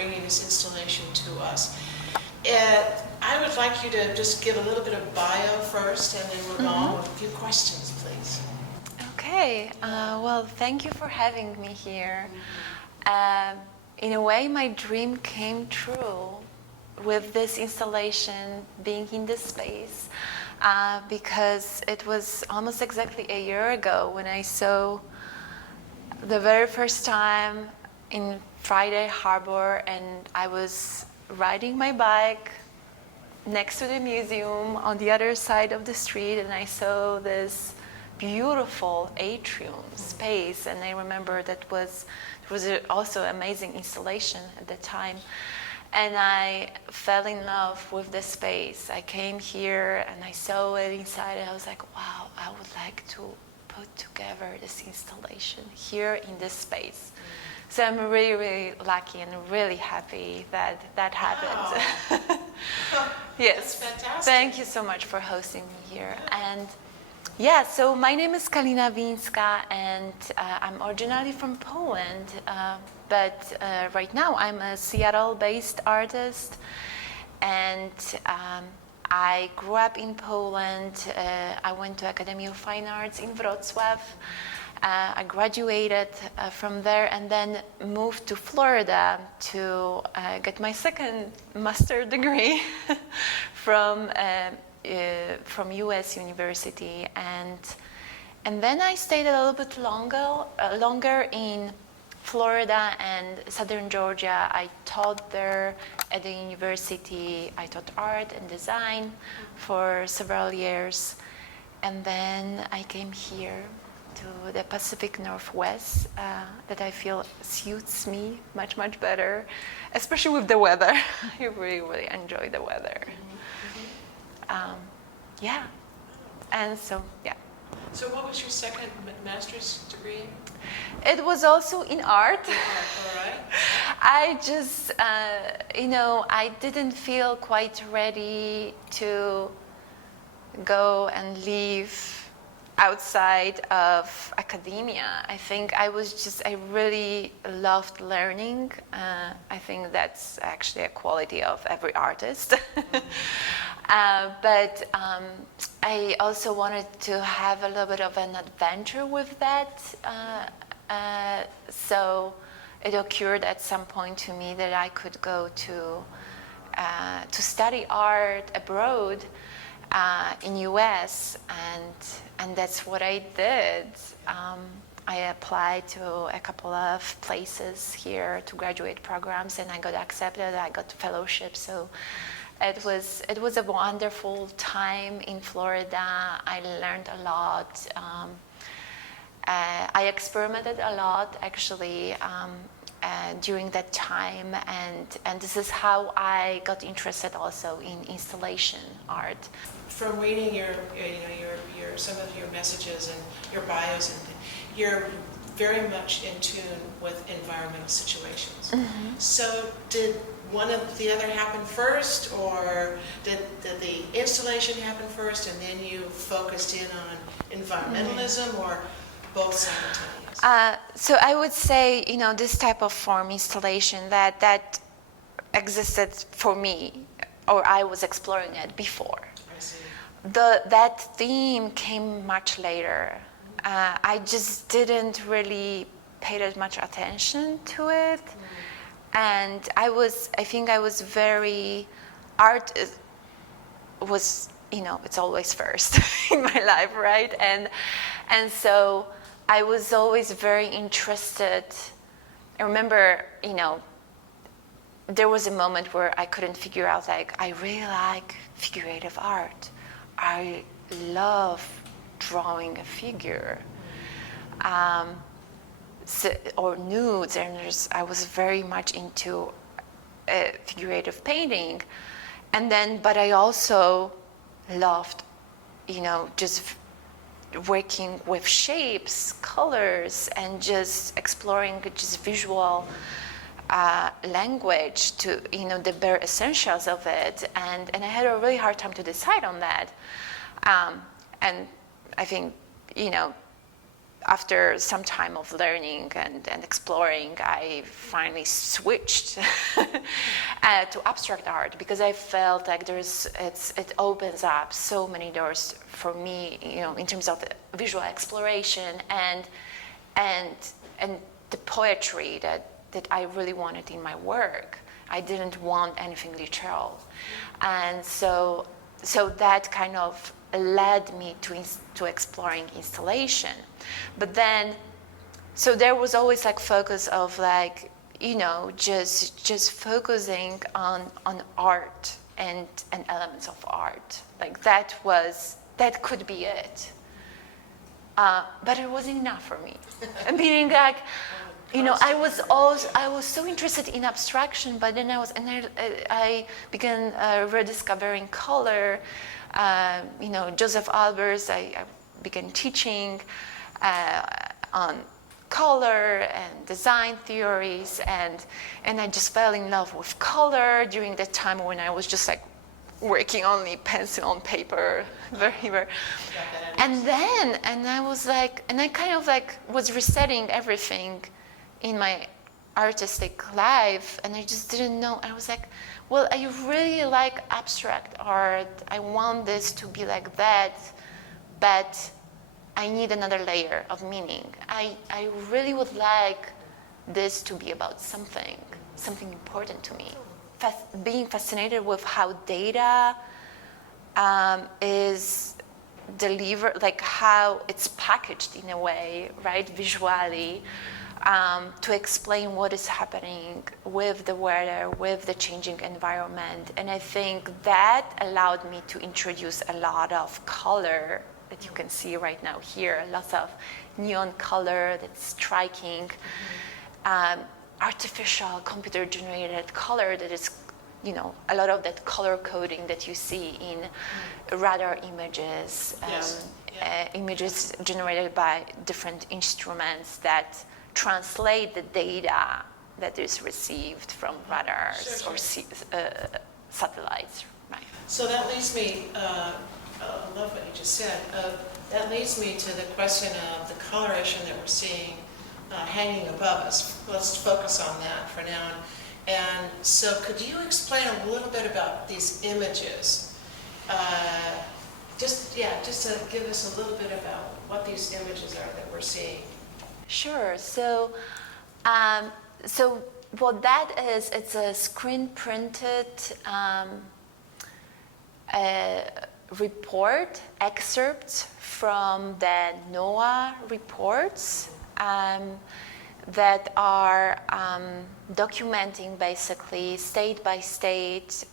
bringing this installation to us. I would like you to just give a little bit of bio first, and then we'll go on with a few questions, please. Okay, well, thank you for having me here. In a way, my dream came true with this installation, being in this space, because it was almost exactly a year ago when I saw the very first time in Friday Harbor, and I was riding my bike next to the museum on the other side of the street, and I saw this beautiful atrium space, and I remember that was also amazing installation at the time, and I fell in love with the space. I came here and I saw it inside, and I was like, wow, I would like to put together this installation here in this space. So I'm really, really lucky and really happy that that happened. Wow. Yes. That's fantastic. Thank you so much for hosting me here. And yeah, so my name is Kalina Winska, and I'm originally from Poland, but right now I'm a Seattle-based artist, and I grew up in Poland. I went to Academy of Fine Arts in Wrocław. I graduated from there and then moved to Florida to get my second master's degree from U.S. University, and then I stayed a little bit longer in Florida and Southern Georgia. I taught there at the university. I taught art and design for several years, and then I came here to the Pacific Northwest that I feel suits me much, much better, especially with the weather. I really, really enjoy the weather. Yeah, and so, yeah. So what was your second master's degree? It was also in art. All right. I just, I didn't feel quite ready to go and leave outside of academia. I think I really loved learning. I think that's actually a quality of every artist. But I also wanted to have a little bit of an adventure with that. So it occurred at some point to me that I could go to study art abroad in US, and that's what I did. I applied to a couple of places here to graduate programs, and I got accepted. I got fellowship, so it was a wonderful time in Florida. I learned a lot. I experimented a lot, actually, during that time, and this is how I got interested also in installation art. From reading your some of your messages and your bios, and you're very much in tune with environmental situations. Mm-hmm. So did one of the other happen first, or did the installation happen first and then you focused in on environmentalism, or both simultaneous? So I would say, this type of form installation that existed for me, or I was exploring it before. I see. That theme came much later. I just didn't really pay that much attention to it. And I think I was very, art was, it's always first in my life, right? And so I was always very interested. I remember, there was a moment where I couldn't figure out, I really like figurative art. I love drawing a figure. Or nudes, and I was very much into figurative painting, but I also loved, just working with shapes, colors, and just exploring just visual language to, the bare essentials of it, and I had a really hard time to decide on that, and I think, after some time of learning and exploring, I finally switched to abstract art because I felt like it opens up so many doors for me, in terms of the visual exploration and the poetry that I really wanted in my work. I didn't want anything literal, and so that kind of led me to exploring installation. But then, so there was always like focus of like, just focusing on art and elements of art. Like that could be it. But it wasn't enough for me. Meaning like, I was so interested in abstraction, but then I began rediscovering color. Joseph Albers, I began teaching on color and design theories, and I just fell in love with color during the time when I was just like working only pencil on paper, very. And I was like, and I kind of like was resetting everything in my artistic life, and I just didn't know. I was like, well, I really like abstract art. I want this to be like that, but I need another layer of meaning. I really would like this to be about something important to me. Being fascinated with how data is delivered, like how it's packaged in a way, right, visually, to explain what is happening with the weather, with the changing environment. And I think that allowed me to introduce a lot of color that you can see right now here, lots of neon color that's striking, artificial computer-generated color that is, a lot of that color coding that you see in radar images, images generated by different instruments that translate the data that is received from radars or satellites. Right. So that leads me, I love what you just said, that leads me to the question of the coloration that we're seeing hanging above us. Let's focus on that for now. And so could you explain a little bit about these images? Just to give us a little bit about what these images are that we're seeing. Sure. So what that is, it's a screen printed report, excerpts from the NOAA reports that are documenting basically state by state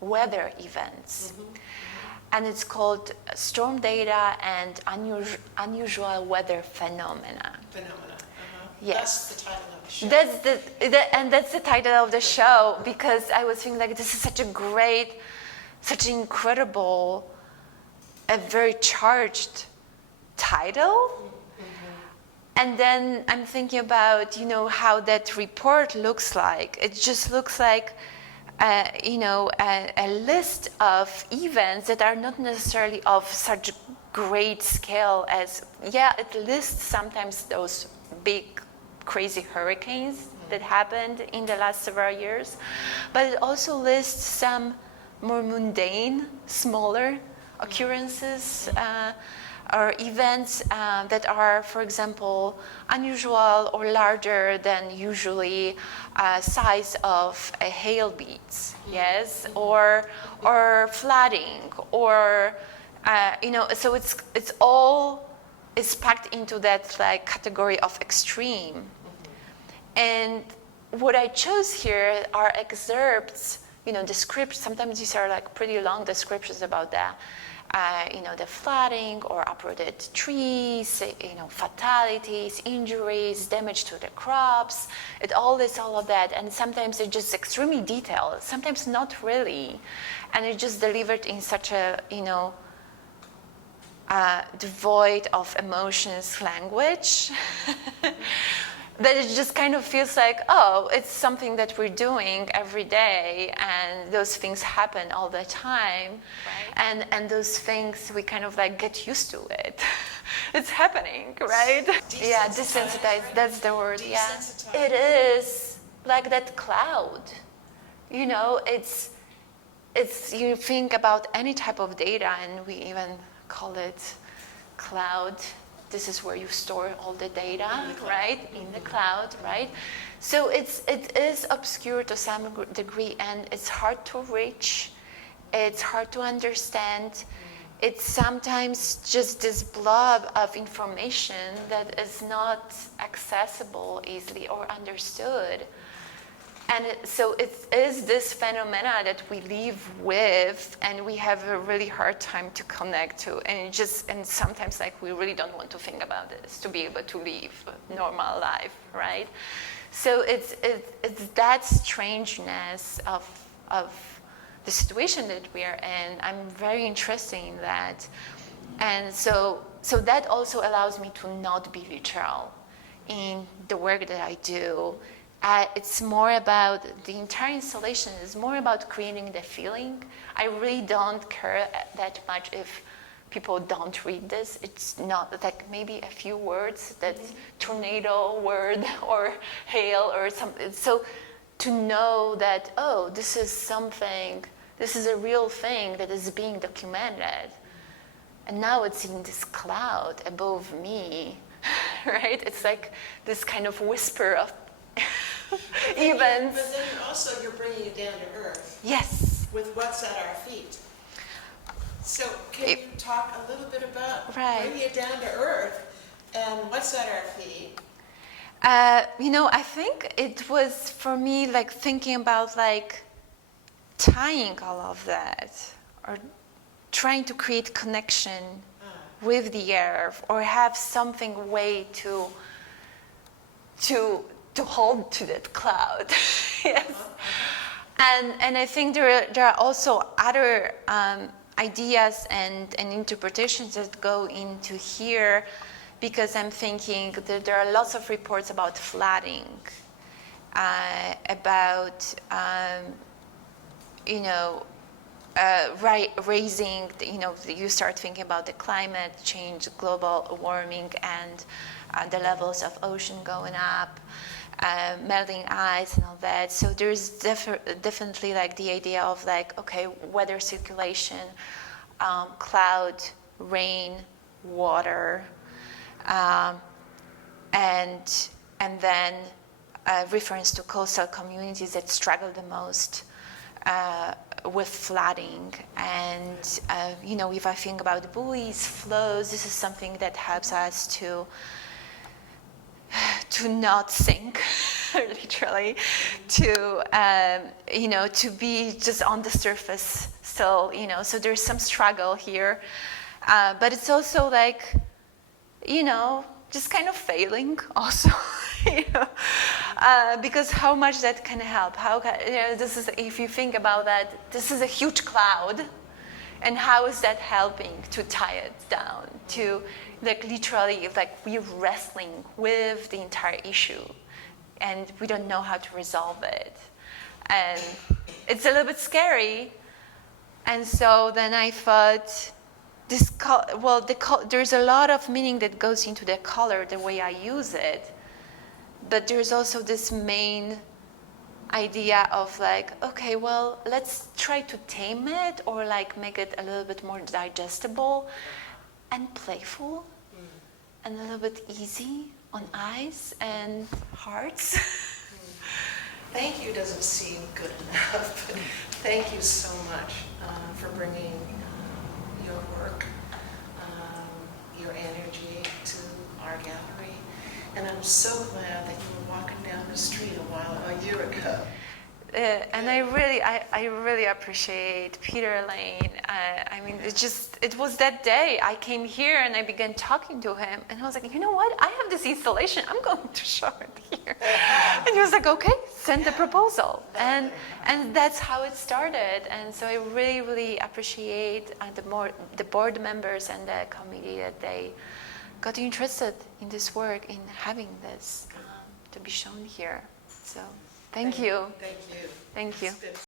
weather events. Mm-hmm. And it's called Storm Data and Unusual Weather Phenomena. Yes. That's the title of the show. That's the title of the show, because I was thinking like this is such an incredible, a very charged title. Mm-hmm. And then I'm thinking about, how that report looks like. It just looks like a list of events that are not necessarily of such great scale as, it lists sometimes those big, crazy hurricanes that happened in the last several years, but it also lists some more mundane, smaller occurrences or events that are, for example, unusual or larger than usually size of a hail beads, yes, or flooding, or so it's all is packed into that like category of extreme. And what I chose here are excerpts, descriptions. Sometimes these are like pretty long descriptions about that. The flooding or uprooted trees, fatalities, injuries, damage to the crops. All of that. And sometimes it's just extremely detailed, sometimes not really. And it's just delivered in such a, devoid of emotions language that it just kind of feels like, it's something that we're doing every day, and those things happen all the time. Right. And those things, we kind of like get used to it. it's happening, right? Yeah, desensitized, that's the word, yeah. It is like that cloud. You know, it's you think about any type of data, and we even call it cloud. This is where you store all the data, right? In the cloud, right? So it is obscure to some degree, and it's hard to reach. It's hard to understand. It's sometimes just this blob of information that is not accessible easily or understood. And so it is this phenomena that we live with, and we have a really hard time to connect to. And sometimes like we really don't want to think about this to be able to live a normal life, right? So it's that strangeness of the situation that we are in. I'm very interested in that. And so that also allows me to not be literal in the work that I do. It's more about, the entire installation is more about creating the feeling. I really don't care that much if people don't read this. It's not like maybe a few words, that's tornado word or hail or something. So to know that, oh, this is something, this is a real thing that is being documented. And now it's in this cloud above me, right? It's like this kind of whisper of events. But then also you're bringing it down to earth. Yes. With what's at our feet. So can you talk a little bit about bringing it down to earth and what's at our feet? You know, I think it was for me like thinking about like tying all of that, or trying to create connection with the earth, or have something way to hold to that cloud. Yes. And I think there are also other ideas and interpretations that go into here, because I'm thinking that there are lots of reports about flooding, about raising, you start thinking about the climate change, global warming, and the levels of ocean going up, melting ice and all that. So there's definitely like the idea of like, okay, weather circulation, cloud, rain, water, and then reference to coastal communities that struggle the most with flooding. And if I think about buoys, flows, this is something that helps us to not sink, literally, to be just on the surface still, so there's some struggle here. But it's also like, just kind of failing also, because how much that can help. This is, if you think about that, this is a huge cloud, and how is that helping to tie it down, to like literally, like we're wrestling with the entire issue, and we don't know how to resolve it. And it's a little bit scary. And so then I thought, there's a lot of meaning that goes into the color, the way I use it. But there's also this main idea of like, okay, well, let's try to tame it, or like make it a little bit more digestible and playful, and a little bit easy on eyes and hearts. Thank you doesn't seem good enough, but thank you so much for bringing your work, your energy to our gallery. And I'm so glad that you were walking down the street a year ago. And I really appreciate Peter Lane. It was that day I came here and I began talking to him, and I was like, you know what? I have this installation. I'm going to show it here. And he was like, okay, send the proposal. And that's how it started. And so I really appreciate the board members and the committee that they got interested in this work, in having this to be shown here. So thank you. Thank you. Thank you.